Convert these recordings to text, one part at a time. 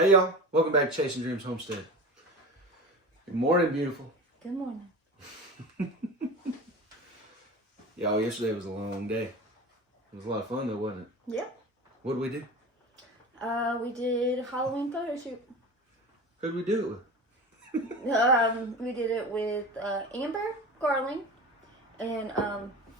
Hey y'all, welcome back to Chasing Dreams Homestead. Good morning, beautiful. Good morning. Y'all, yesterday was a long day. It was a lot of fun though, wasn't it? Yeah. What did we do? We did a Halloween photo shoot. Who'd we do it with? We did it with Amber, Garling, and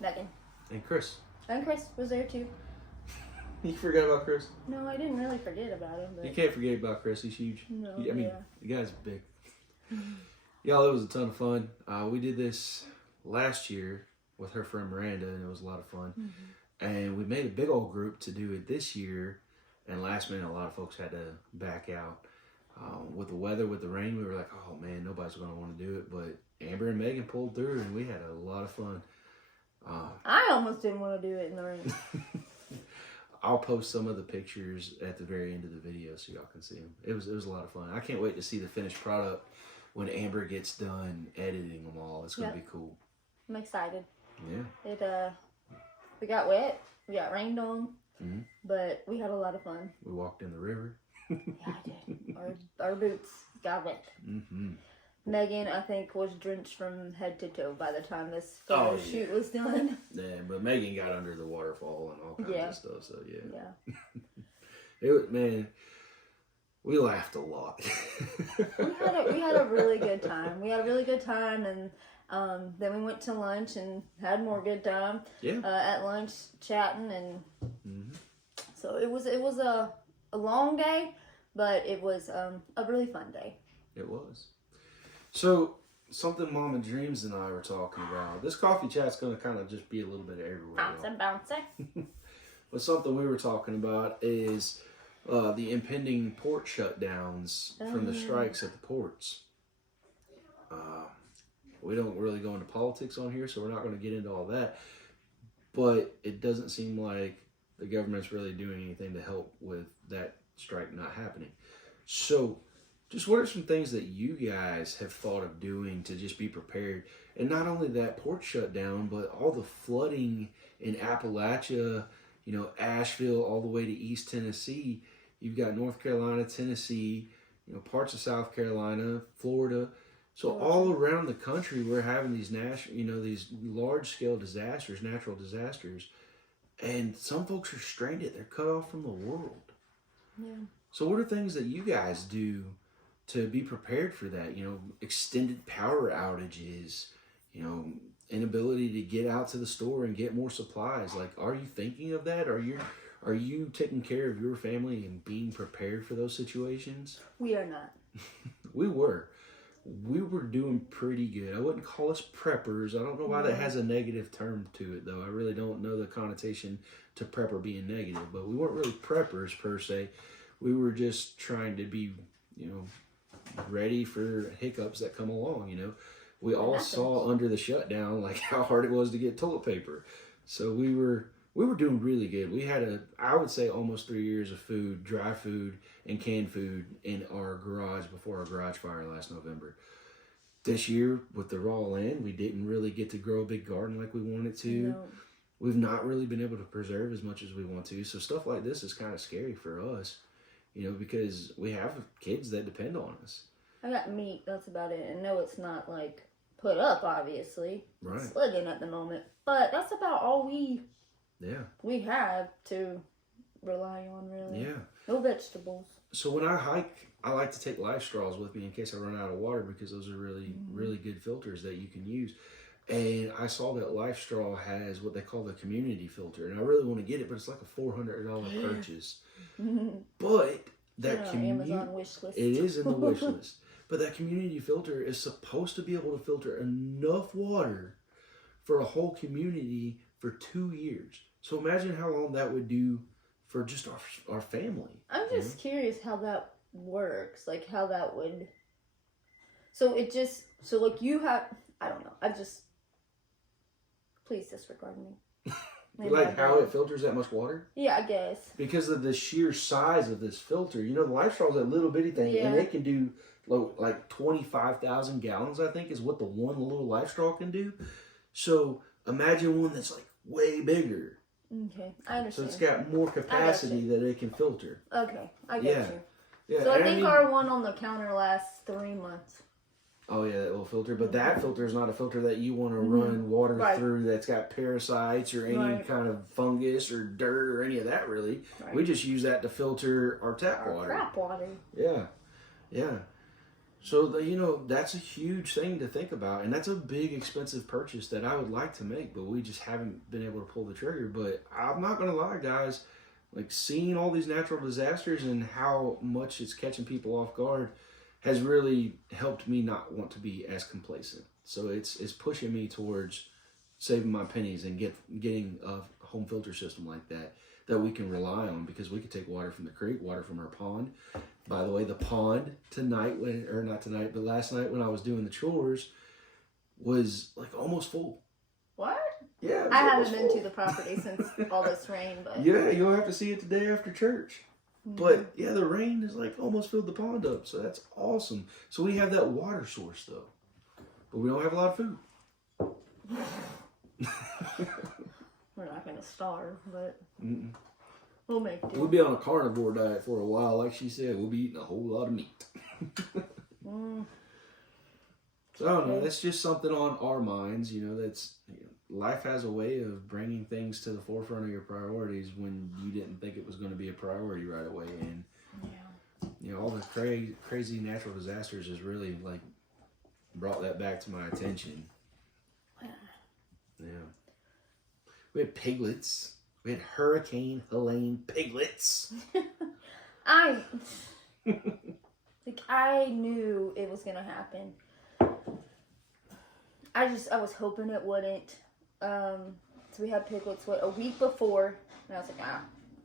Megan. And Chris. And Chris was there too. You forgot about Chris? No, I didn't really forget about him. But... You can't forget about Chris. He's huge. No, the guy's big. Y'all, it was a ton of fun. We did this last year with her friend Miranda, and it was a lot of fun. Mm-hmm. And we made a big old group to do it this year. And last minute, a lot of folks had to back out. With the weather, with the rain, we were like, oh man, nobody's going to want to do it. But Amber and Megan pulled through, and we had a lot of fun. I almost didn't want to do it in the rain. I'll post some of the pictures at the very end of the video so y'all can see them. It was a lot of fun. I can't wait to see the finished product when Amber gets done editing them all. It's going to be cool. I'm excited. Yeah. We got wet. We got rained on. Mm-hmm. But we had a lot of fun. We walked in the river. Yeah, I did. Our boots got wet. Mm-hmm. Megan, I think, was drenched from head to toe by the time this photo shoot was done. Yeah, but Megan got under the waterfall and all kinds of stuff, so yeah. It was, man, we laughed a lot. we had a really good time. We had a really good time, and then we went to lunch and had more good time. Yeah. At lunch, chatting, and so it was a long day, but it was a really fun day. It was. So, something Mama Dreams and I were talking about. This coffee chat's going to kind of just be a little bit everywhere. Bouncy. But something we were talking about is the impending port shutdowns from the strikes at the ports. We don't really go into politics on here, so we're not going to get into all that. But it doesn't seem like the government's really doing anything to help with that strike not happening. So, just what are some things that you guys have thought of doing to just be prepared? And not only that port shutdown, but all the flooding in Appalachia, Asheville, all the way to East Tennessee. You've got North Carolina, Tennessee, parts of South Carolina, Florida. So all around the country, we're having these these large-scale disasters, natural disasters. And some folks are stranded. They're cut off from the world. Yeah. So what are things that you guys do to be prepared for that? Extended power outages, inability to get out to the store and get more supplies. Like, are you thinking of that? Are you taking care of your family and being prepared for those situations? We are not. We were doing pretty good. I wouldn't call us preppers. I don't know why that has a negative term to it, though. I really don't know the connotation to prepper being negative, but we weren't really preppers per se. We were just trying to be, ready for hiccups that come along. We all saw under the shutdown like how hard it was to get toilet paper. So we were doing really good. We had I would say almost 3 years of food, dry food and canned food in our garage before our garage fire last November. This year with the raw land, we didn't really get to grow a big garden like we wanted to. No. We've not really been able to preserve as much as we want to. So stuff like this is kind of scary for us, because we have kids that depend on us. I got meat, that's about it. And no, it's not like put up, obviously. Right. It's living at the moment. But that's about all we have to rely on, really. Yeah. No vegetables. So when I hike, I like to take life straws with me in case I run out of water, because those are really, really good filters that you can use. And I saw that Life Straw has what they call the community filter. And I really want to get it, but it's like a $400 purchase. But that Amazon wish list. It is in the wish list. But that community filter is supposed to be able to filter enough water for a whole community for 2 years. So imagine how long that would do for just our family. I'm just curious how that works. Like how that would... So like you have... I don't know. Please disregard me. You like how it filters that much water? Yeah, I guess. Because of the sheer size of this filter. The Life Straw is that little bitty thing, and they can do like 25,000 gallons, I think, is what the one little Life Straw can do. So imagine one that's like way bigger. Okay, I understand. So it's got more capacity that it can filter. Okay, I get you. Yeah, So I and think our one on the counter lasts 3 months. Oh yeah, that little filter. But that filter is not a filter that you want to run water through that's got parasites or any kind of fungus or dirt or any of that really. Right. We just use that to filter our tap water. Tap water. Yeah. Yeah. So, that's a huge thing to think about. And that's a big, expensive purchase that I would like to make, but we just haven't been able to pull the trigger. But I'm not going to lie, guys. Like, seeing all these natural disasters and how much it's catching people off guard has really helped me not want to be as complacent. So it's pushing me towards saving my pennies and getting a home filter system like that we can rely on, because we could take water from the creek, water from our pond. By the way, the pond last night when I was doing the chores was like almost full. What? Yeah. I haven't been to the property since all this rain, but yeah, you'll have to see it the day after church. But yeah, the rain has like almost filled the pond up, so that's awesome. So we have that water source though, but we don't have a lot of food. We're not gonna starve, but we'll make do. We'll be on a carnivore diet for a while, like she said. We'll be eating a whole lot of meat. So I don't know. That's just something on our minds. That's life has a way of bringing things to the forefront of your priorities when you didn't think it was going to be a priority right away. And all the crazy natural disasters has really like brought that back to my attention. Yeah. We had piglets. We had Hurricane Helene piglets. I knew it was gonna happen. I was hoping it wouldn't. So we had piglets a week before, and I was like,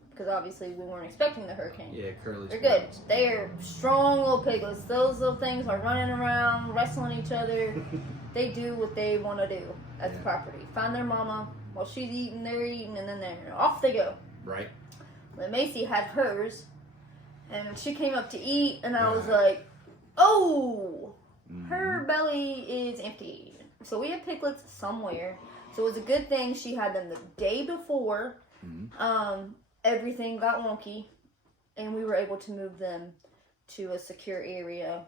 because obviously we weren't expecting the hurricane. Yeah, curly. They're good. They're strong little piglets. Those little things are running around, wrestling each other. They do what they want to do at the property. Find their mama while she's eating, they're eating, and then off they go. Right. Then Macy had hers, and she came up to eat, and I was like, oh, her belly is empty. So we had piglets somewhere. So it was a good thing she had them the day before. Everything got wonky, and we were able to move them to a secure area.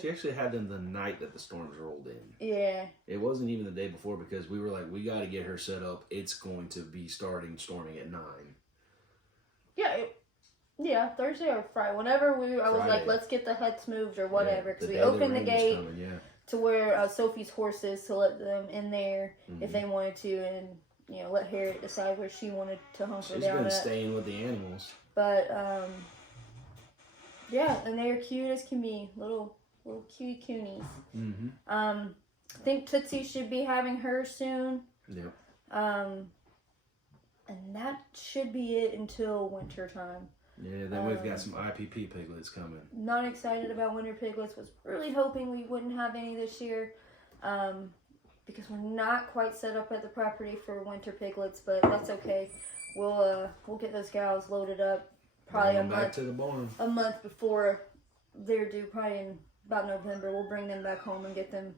She actually had them the night that the storms rolled in. Yeah. It wasn't even the day before, because we were like, we got to get her set up. It's going to be storming at 9. Yeah, Thursday or Friday. Whenever I was like, let's get the huts moved or whatever, because we opened the gate to where Sophie's horses, to let them in there if they wanted to, and let Harriet decide where she wanted to hunker down. She's been staying with the animals. But yeah, and they're cute as can be, little cutie coonies. I think Tootsie should be having her soon. Yep. And that should be it until winter time. Yeah, then we've got some IPP piglets coming. Not excited about winter piglets. Was really hoping we wouldn't have any this year, because we're not quite set up at the property for winter piglets. But that's okay. We'll get those gals loaded up probably a month before they're due. Probably in about November. We'll bring them back home and get them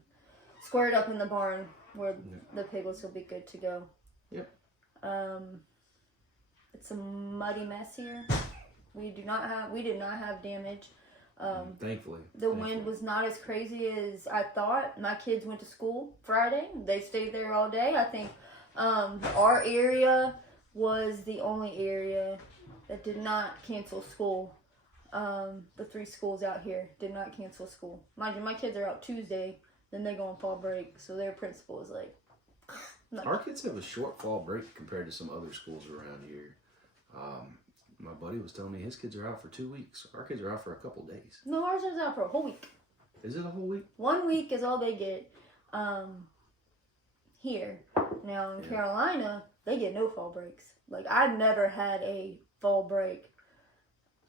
squared up in the barn where the piglets will be good to go. Yep. It's a muddy mess here. We did not have damage. Thankfully. The wind was not as crazy as I thought. My kids went to school Friday. They stayed there all day. I think our area was the only area that did not cancel school. The 3 schools out here did not cancel school. Mind you, my kids are out Tuesday, then they go on fall break, so their principal is like... Our kids have a short fall break compared to some other schools around here. My buddy was telling me his kids are out for 2 weeks. Our kids are out for a couple days. No, ours is out for a whole week. Is it a whole week? 1 week is all they get here. Now in Carolina, they get no fall breaks. Like, I've never had a fall break.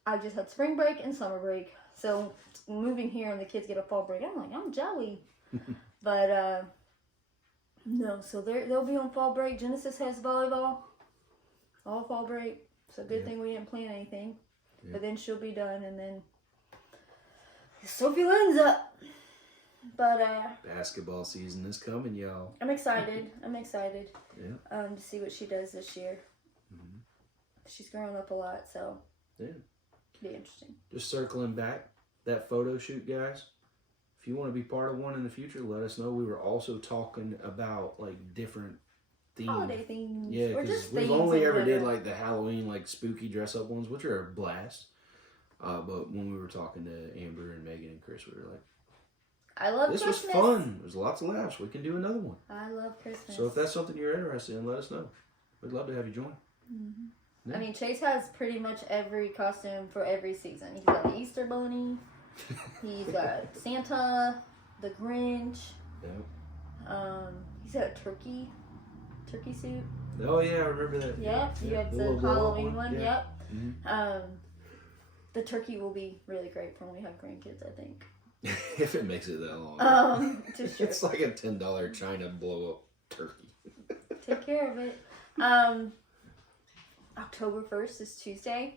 I just had spring break and summer break. So moving here and the kids get a fall break, I'm like, I'm jelly. But no, so they'll be on fall break. Genesis has volleyball, all fall break. So good thing we didn't plan anything. Yeah. But then she'll be done, and then Sophie Lynn's up. But basketball season is coming, y'all. I'm excited. Yeah. To see what she does this year. She's grown up a lot, so. Yeah. Be interesting. Just circling back, that photo shoot, guys. If you want to be part of one in the future, let us know. We were also talking about like different themes. Holiday themes. Yeah, or just we've themes only in ever did general. like the Halloween like spooky dress up ones, which are a blast. But when we were talking to Amber and Megan and Chris, we were like, I love this Christmas. was fun. There's lots of laughs. We can do another one. I love Christmas. So if that's something you're interested in, let us know. We'd love to have you join. Mm-hmm. Yeah. I mean, Chase has pretty much every costume for every season. He's got the Easter Bunny. He's got Santa, the Grinch. Yep. He's got a turkey suit. Oh yeah, I remember that. Yep. You have the little Halloween blow-up one. Yeah. Yep. Mm-hmm. The turkey will be really great for when we have grandkids, I think. If it makes it that long. Just sure. It's like a $10 China blow up turkey. Take care of it. October 1st is Tuesday,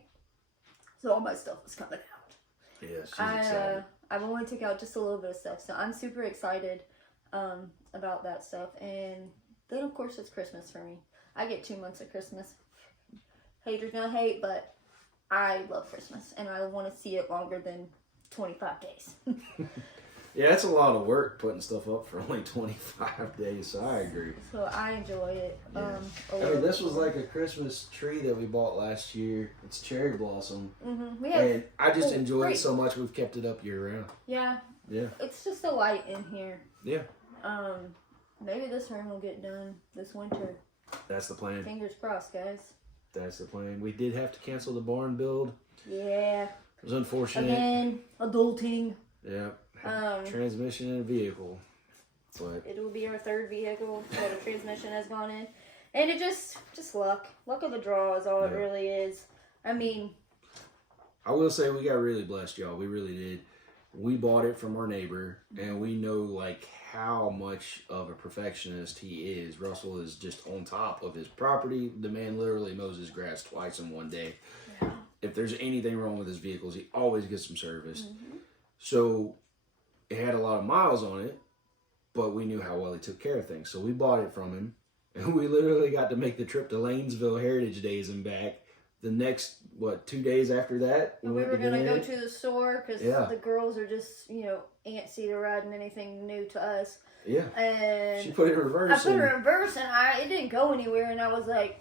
so all my stuff is coming out. Yeah, she's excited. I've only took out just a little bit of stuff, so I'm super excited about that stuff. And then, of course, it's Christmas for me. I get 2 months of Christmas. Haters gonna hate, but I love Christmas, and I want to see it longer than 25 days. Yeah, it's a lot of work putting stuff up for only 25 days, so I agree. So I enjoy it. Yeah. A This was like a Christmas tree that we bought last year. It's cherry blossom. Mm-hmm. And I just enjoy great. it so much we've kept it up year round. Yeah. Yeah. It's just a light in here. Yeah. Maybe this room will get done this winter. That's the plan. Fingers crossed, guys. That's the plan. We did have to cancel the barn build. Yeah. It was unfortunate. Again, adulting. Yeah. Transmission and vehicle. But it will be our third vehicle that a transmission has gone in. And it just luck. Luck of the draw is all it really is. I mean, I will say we got really blessed, y'all. We really did. We bought it from our neighbor, and we know like how much of a perfectionist he is. Russell is just on top of his property. The man literally mows his grass twice in one day. Yeah. If there's anything wrong with his vehicles, he always gets them serviced. Mm-hmm. So it had a lot of miles on it, but we knew how well he took care of things. So we bought it from him, and we literally got to make the trip to Lanesville Heritage Days and back. The next, 2 days after that, we were going to go to the store because the girls are just, antsy to riding anything new to us. Yeah. And she put it in reverse. I put it in reverse, and it didn't go anywhere. And I was like,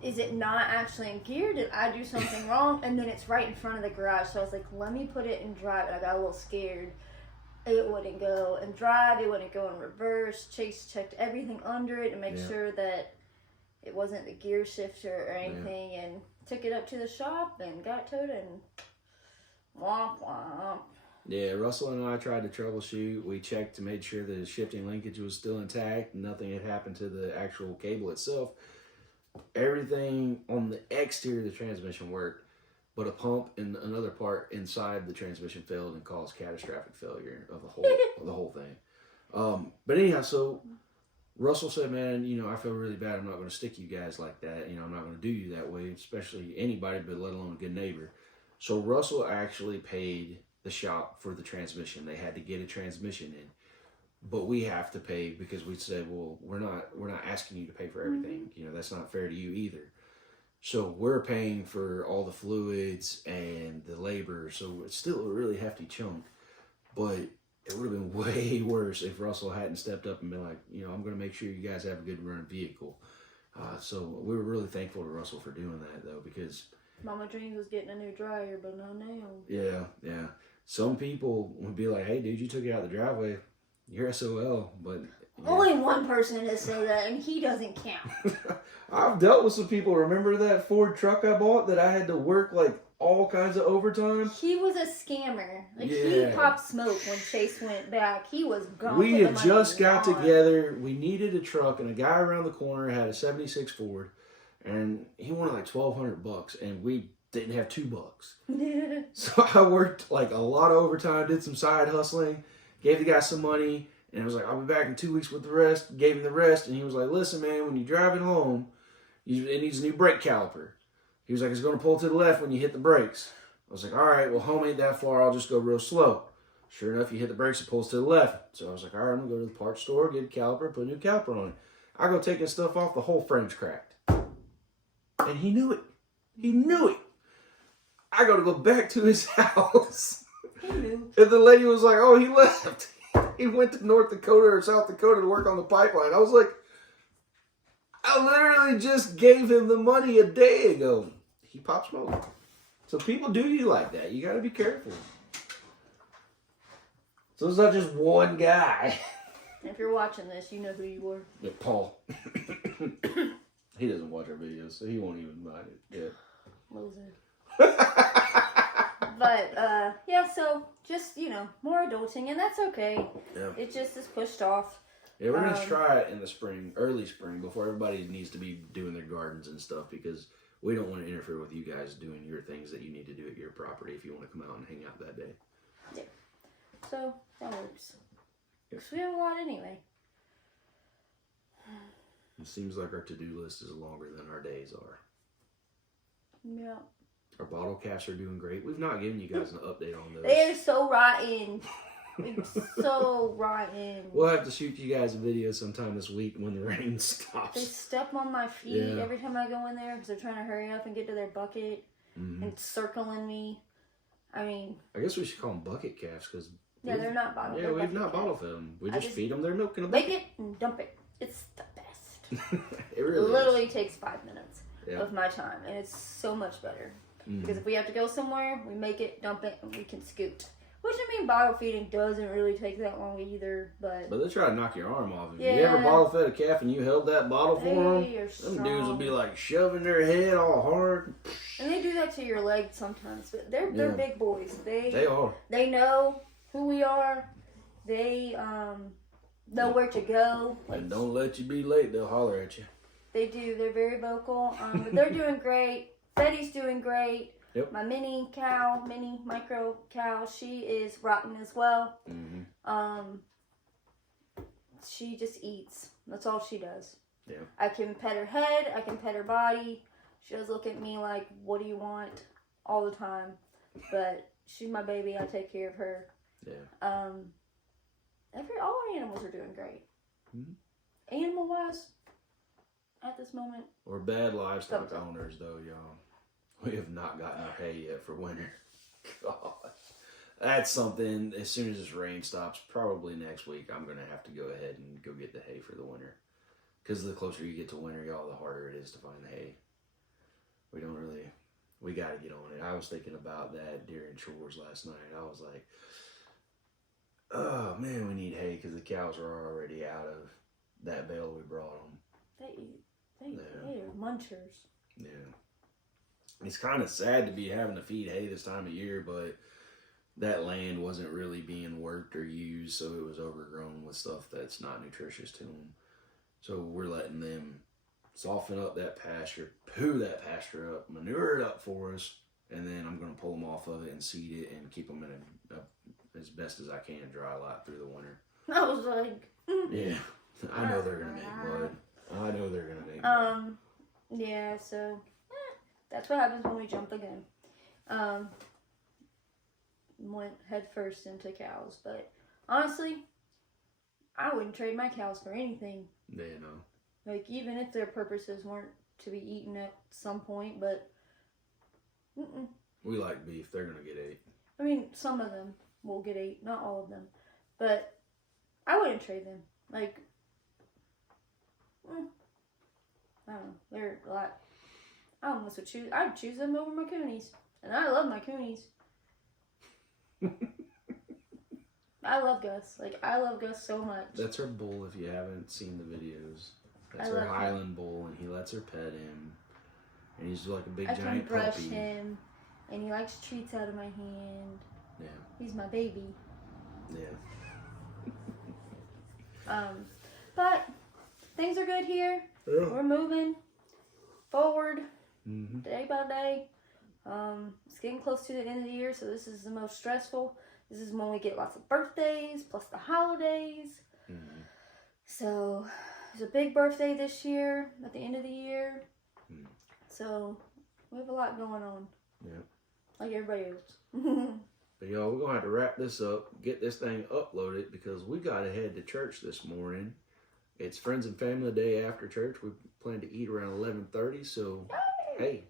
is it not actually in gear? Did I do something wrong? And then it's right in front of the garage. So I was like, let me put it in drive. And I got a little scared. It wouldn't go in drive. It wouldn't go in reverse. Chase checked everything under it to make sure that it wasn't the gear shifter or anything. And took it up to the shop and got towed and womp womp. Yeah, Russell and I tried to troubleshoot. We checked to make sure the shifting linkage was still intact. Nothing had happened to the actual cable itself. Everything on the exterior of the transmission worked, but a pump in another part inside the transmission failed and caused catastrophic failure of the whole thing. But anyhow, so Russell said, man, I feel really bad. I'm not going to stick you guys like that. I'm not going to do you that way, especially anybody, but let alone a good neighbor. So Russell actually paid the shop for the transmission. They had to get a transmission in. But we have to pay because we said, well, we're not asking you to pay for everything. That's not fair to you either. So we're paying for all the fluids and the labor. So it's still a really hefty chunk. But it would have been way worse if Russell hadn't stepped up and been like, I'm going to make sure you guys have a good running vehicle. So we were really thankful to Russell for doing that, though, because Mama Dreams was getting a new dryer, but not now. Yeah. Some people would be like, hey, dude, you took it out the driveway. You're SOL, but... Yeah. Only one person has said that, and he doesn't count. I've dealt with some people. Remember that Ford truck I bought that I had to work, all kinds of overtime? He was a scammer. He popped smoke when Chase went back. He was gone. We had just got together. We needed a truck, and a guy around the corner had a 76 Ford, and he wanted $1,200, and we didn't have $2. So I worked, a lot of overtime, did some side hustling, gave the guy some money, and I was like, I'll be back in 2 weeks with the rest. Gave him the rest, and he was like, listen, man, when you're driving home, it needs a new brake caliper. He was like, it's going to pull to the left when you hit the brakes. I was like, all right, well, home ain't that far. I'll just go real slow. Sure enough, you hit the brakes, it pulls to the left. So I was like, all right, I'm going to go to the parts store, get a caliper, put a new caliper on it. I go taking stuff off, the whole frame's cracked. And he knew it. He knew it. I got to go back to his house. He knew. And the lady was like, oh, he left. He went to North Dakota or South Dakota to work on the pipeline. I was like, I literally just gave him the money a day ago. He popped smoke. So people do you like that. You got to be careful. So it's not just one guy. If you're watching this, you know who you were. Yeah, Paul. He doesn't watch our videos, so he won't even mind it. Yeah. Loser. But, yeah, so just, more adulting, and that's okay. Yeah. It just is pushed off. Yeah, we're going to try it in the spring, early spring, before everybody needs to be doing their gardens and stuff, because we don't want to interfere with you guys doing your things that you need to do at your property if you want to come out and hang out that day. Yeah. So, that works. Yep. Because we have a lot anyway. It seems like our to-do list is longer than our days are. Yeah. Our bottle caps are doing great. We've not given you guys an update on those. They are so rotten. So rotten. We'll have to shoot you guys a video sometime this week when the rain They stops. step on my feet every time I go in there because they're trying to hurry up and get to their bucket and circling me. I mean, I guess we should call them bucket calves because they're not bottle. Yeah, we've not bottle fed them. We just feed them their milk in a Bake bucket. it and dump it. It's the best. It really literally takes 5 minutes Yeah. of my time, and it's so much better. Because if we have to go somewhere, we make it, dump it, and we can scoot. Which, I mean, bottle feeding doesn't really take that long either, but they'll try to knock your arm off. If Yeah. you ever bottle fed a calf and you held that bottle for they them, are them strong. dudes will be like shoving their head all hard. And they do that to your leg sometimes, but they're big boys. They are. They know who we are. They know where to go. And don't let you be late. They'll holler at you. They do. They're very vocal. But they're doing great. Betty's doing great. Yep. My mini micro cow, she is rotten as well. She just eats. That's all she does. Yeah. I can pet her head. I can pet her body. She does look at me like, what do you want? All the time. But she's my baby. I take care of her. Yeah. All our animals are doing great. Animal wise, at this moment. Or bad livestock owners, though, y'all. We have not gotten our hay yet for winter. Gosh. That's something, as soon as this rain stops, probably next week, I'm going to have to go ahead and go get the hay for the winter. Because the closer you get to winter, y'all, the harder it is to find the hay. We got to get on it. I was thinking about that during chores last night. I was like, oh, man, we need hay because the cows are already out of that bale we brought them. They are munchers. Yeah. It's kind of sad to be having to feed hay this time of year, but that land wasn't really being worked or used, so it was overgrown with stuff that's not nutritious to them. So we're letting them soften up that pasture, poo that pasture up, manure it up for us, and then I'm going to pull them off of it and seed it and keep them in as best as I can dry lot through the winter. I was like... Yeah, I know they're going to make mud. I know they're going to make mud. Yeah, so... That's what happens when we jump the gun. Went head first into cows, but honestly, I wouldn't trade my cows for anything. Yeah, no. Like, even if their purposes weren't to be eaten at some point, but... We like beef. They're going to get ate. I mean, some of them will get ate, not all of them. But I wouldn't trade them. Like, I don't know. They're a lot... I almost would choose. I'd choose them over my coonies, and I love my coonies. I love Gus. Like, I love Gus so much. That's her bull. If you haven't seen the videos, that's I her love Highland bull, and he lets her pet him, and he's like a big I can giant brush puppy. him, and he likes treats out of my hand. Yeah. He's my baby. Yeah. But things are good here. Yeah. We're moving forward. Mm-hmm. Day by day. It's getting close to the end of the year, so this is the most stressful. This is when we get lots of birthdays, plus the holidays. Mm-hmm. So, there's a big birthday this year, at the end of the year. Mm. So, we have a lot going on. Yeah. Like everybody else. But y'all, we're going to have to wrap this up, get this thing uploaded, because we got to head to church this morning. It's Friends and Family Day after church. We plan to eat around 11:30, so... Hey,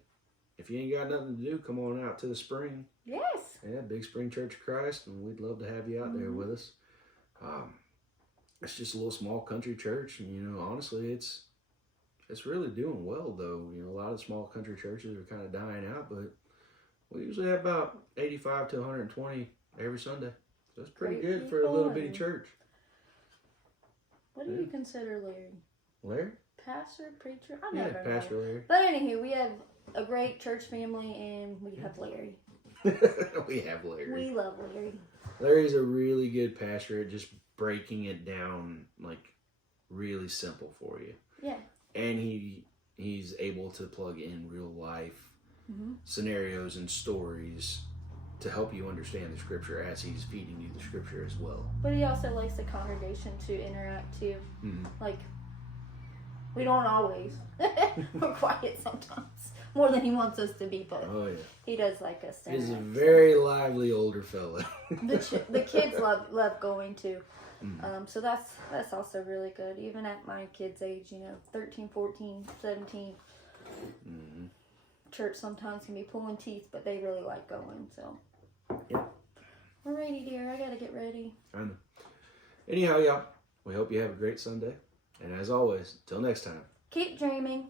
if you ain't got nothing to do, come on out to the spring. Yes. Yeah, Big Spring Church of Christ, and we'd love to have you out there with us. It's just a little small country church, and honestly, it's really doing well though. A lot of small country churches are kind of dying out, but we usually have about 85 to 120 every Sunday. So that's pretty good for a little bitty church. What do you consider Larry? Larry? Pastor, preacher? I Yeah, never know. Pastor Larry. But anywho, we have a great church family, and we have Larry. We have Larry. We love Larry. Larry's a really good pastor at just breaking it down like really simple for you. Yeah. And he's able to plug in real life scenarios and stories to help you understand the scripture as he's feeding you the scripture as well. But he also likes the congregation to interact too. Like, we don't always. We're quiet sometimes. More than he wants us to be, but he does like us to He's a interact. very lively older fella. The kids love going to. So that's also really good. Even at my kids' age, 13, 14, 17. Church sometimes can be pulling teeth, but they really like going. So, alrighty, dear. I gotta get ready. I know. Anyhow, y'all, we hope you have a great Sunday. And as always, till next time. Keep dreaming.